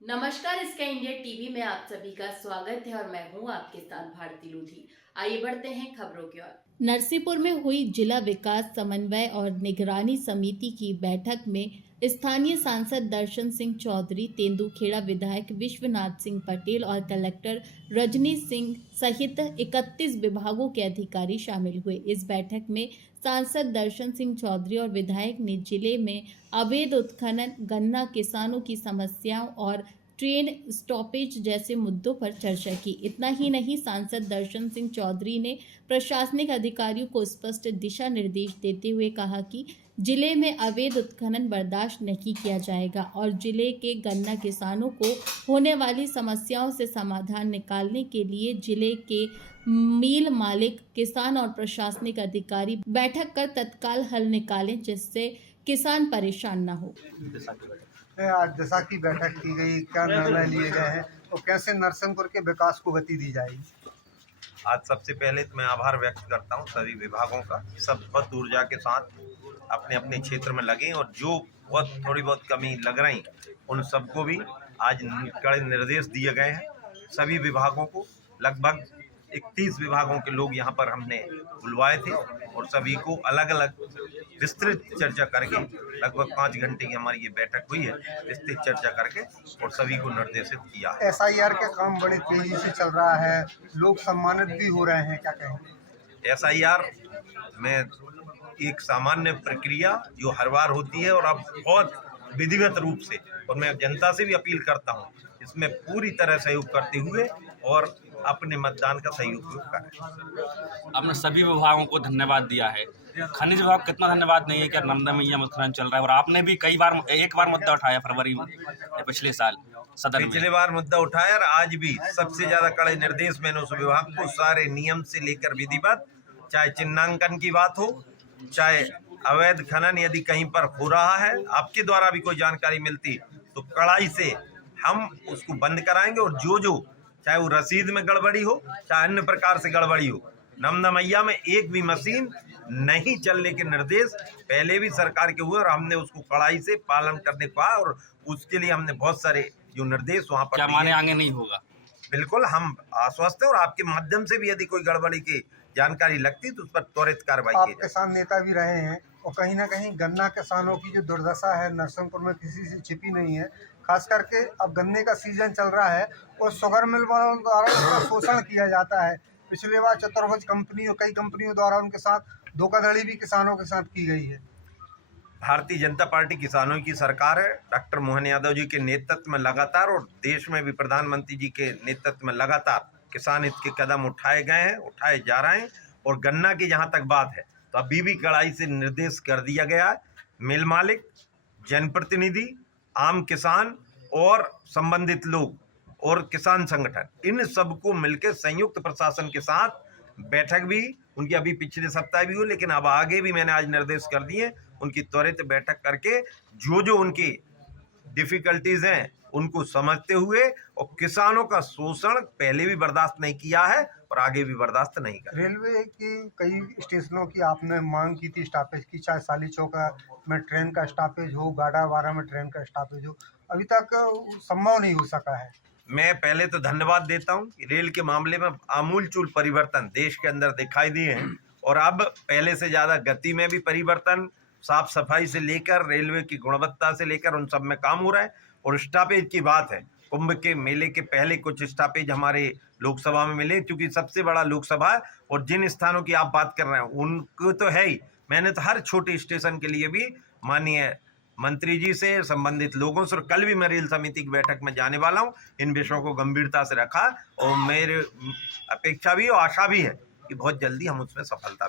नमस्कार, sky India TV में आप सभी का स्वागत है और मैं हूं आपके साथ भारती लूधी। आइए बढ़ते हैं खबरों की ओर। नरसिंहपुर में हुई जिला विकास समन्वय और निगरानी समिति की बैठक में स्थानीय सांसद दर्शन सिंह चौधरी, तेंदुखेड़ा विधायक विश्वनाथ सिंह पटेल और कलेक्टर रजनीश सिंह सहित 31 विभागों के अधिकारी शामिल हुए। इस बैठक में सांसद दर्शन सिंह चौधरी और विधायक ने जिले में अवैध उत्खनन, गन्ना किसानों की समस्याओं और ट्रेन स्टॉपेज जैसे मुद्दों पर चर्चा की। इतना ही नहीं, सांसद दर्शन सिंह चौधरी ने प्रशासनिक अधिकारियों को स्पष्ट दिशा निर्देश देते हुए कहा कि जिले में अवैध उत्खनन बर्दाश्त नहीं किया जाएगा और जिले के गन्ना किसानों को होने वाली समस्याओं से समाधान निकालने के लिए जिले के मिल मालिक, किसान और प्रशासनिक अधिकारी बैठक कर तत्काल हल निकालें जिससे किसान परेशान न हो। आज दशा की बैठक की गई, क्या निर्णय लिए गए हैं और कैसे नरसिंहपुर के विकास को गति दी जाएगी? आज सबसे पहले तो मैं आभार व्यक्त करता हूं सभी विभागों का, सब बहुत ऊर्जा के साथ अपने अपने क्षेत्र में लगे और जो थोड़ी बहुत कमी लग रही उन सबको भी आज कड़े निर्देश दिए गए हैं। सभी विभागों को लगभग 31 विभागों के लोग यहाँ पर हमने बुलवाए थे और सभी को अलग अलग विस्तृत चर्चा करके लगभग 5 घंटे की हमारी ये बैठक हुई है। विस्तृत चर्चा करके और सभी को निर्देशित किया। SIR के काम बड़ी तेजी से चल रहा है, लोग सम्मानित भी हो रहे हैं, क्या कहेंगे? SIR में एक सामान्य प्रक्रिया जो हर बार होती है और अब बहुत विधिवत रूप से, और मैं जनता से भी अपील करता हूँ इसमें पूरी तरह सहयोग करते हुए और अपने मतदान का सही उपयोग करें। आपने सभी विभागों को धन्यवाद दिया है। खनिज विभाग कितना धन्यवाद नहीं है कि नर्मदा मैया में उत्खनन चल रहा है और आपने भी एक बार मुद्दा उठाया फरवरी में पिछले साल सदन में। पिछले बार मुद्दा उठाया और आज भी सबसे ज्यादा कड़े निर्देश मैंने उस विभाग को सारे नियम से लेकर विधिवत, चाहे चिन्हांकन की बात हो, चाहे अवैध खनन यदि कहीं पर हो रहा है, आपके द्वारा भी कोई जानकारी मिलती तो कड़ाई से हम उसको बंद कराएंगे और जो चाहे वो रसीद में गड़बड़ी हो, चाहे अन्य प्रकार से गड़बड़ी हो, नर्मदा मैया में एक भी मशीन नहीं चलने के निर्देश पहले भी सरकार के हुए और हमने उसको कड़ाई से पालन करने को कहा और उसके लिए हमने बहुत सारे जो निर्देश वहाँ पर क्या माने आगे नहीं होगा? बिल्कुल हम आश्वस्त है और आपके माध्यम से भी यदि कोई गड़बड़ी की जानकारी लगती तो उस पर त्वरित कार्रवाई की आप किसान नेता भी रहे हैं और कहीं ना कहीं गन्ना किसानों की जो दुर्दशा है नरसिंहपुर में किसी से छिपी नहीं है। खास करके अब गन्ने का सीजन चल रहा है और शुगर मिल वालों द्वारा उसका शोषण किया जाता है। पिछले बार चतुर्भुज कंपनियों, कई कंपनियों द्वारा उनके साथ धोखाधड़ी भी किसानों के साथ की गई है। भारतीय जनता पार्टी किसानों की सरकार है। डॉक्टर मोहन यादव जी के नेतृत्व में लगातार और देश में भी प्रधानमंत्री जी के नेतृत्व में लगातार किसान हित के कदम उठाए गए हैं, उठाए जा रहे हैं और गन्ना की जहां तक बात है तो अभी भी कड़ाई से निर्देश कर दिया गया है। मिल मालिक, जनप्रतिनिधि, आम किसान और संबंधित लोग और किसान संगठन, इन सबको मिलकर संयुक्त प्रशासन के साथ बैठक भी उनकी अभी पिछले सप्ताह भी हुई, लेकिन अब आगे भी मैंने आज निर्देश कर दिए उनकी त्वरित बैठक करके जो उनकी डिफिकल्टीज हैं उनको समझते हुए और किसानों का शोषण पहले भी बर्दाश्त नहीं किया है और आगे भी बर्दाश्त नहीं करें। रेलवे की कई स्टेशनों की आपने मांग की थी स्टॉपेज की, चाहे साली चौका में ट्रेन का स्टॉपेज हो, गाड़ावाड़ा में ट्रेन का स्टॉपेज हो, अभी तक संभव नहीं हो सका है। मैं पहले तो धन्यवाद देता हूं कि रेल के मामले में आमूलचूल परिवर्तन देश के अंदर दिखाई दिए हैं और अब पहले से ज़्यादा गति में भी परिवर्तन, साफ सफाई से लेकर रेलवे की गुणवत्ता से लेकर उन सब में काम हो रहा है। और स्टॉपेज की बात है, कुंभ के मेले के पहले कुछ स्टॉपेज हमारे लोकसभा में मिले, क्योंकि सबसे बड़ा लोकसभा है और जिन स्थानों की आप बात कर रहे हैं उनको तो है ही। मैंने तो हर छोटे स्टेशन के लिए भी माननीय मंत्री जी से, संबंधित लोगों से, और कल भी मैं रेल समिति की बैठक में जाने वाला हूं, इन विषयों को गंभीरता से रखा और मेरे अपेक्षा भी और आशा भी है कि बहुत जल्दी हम उसमें सफलता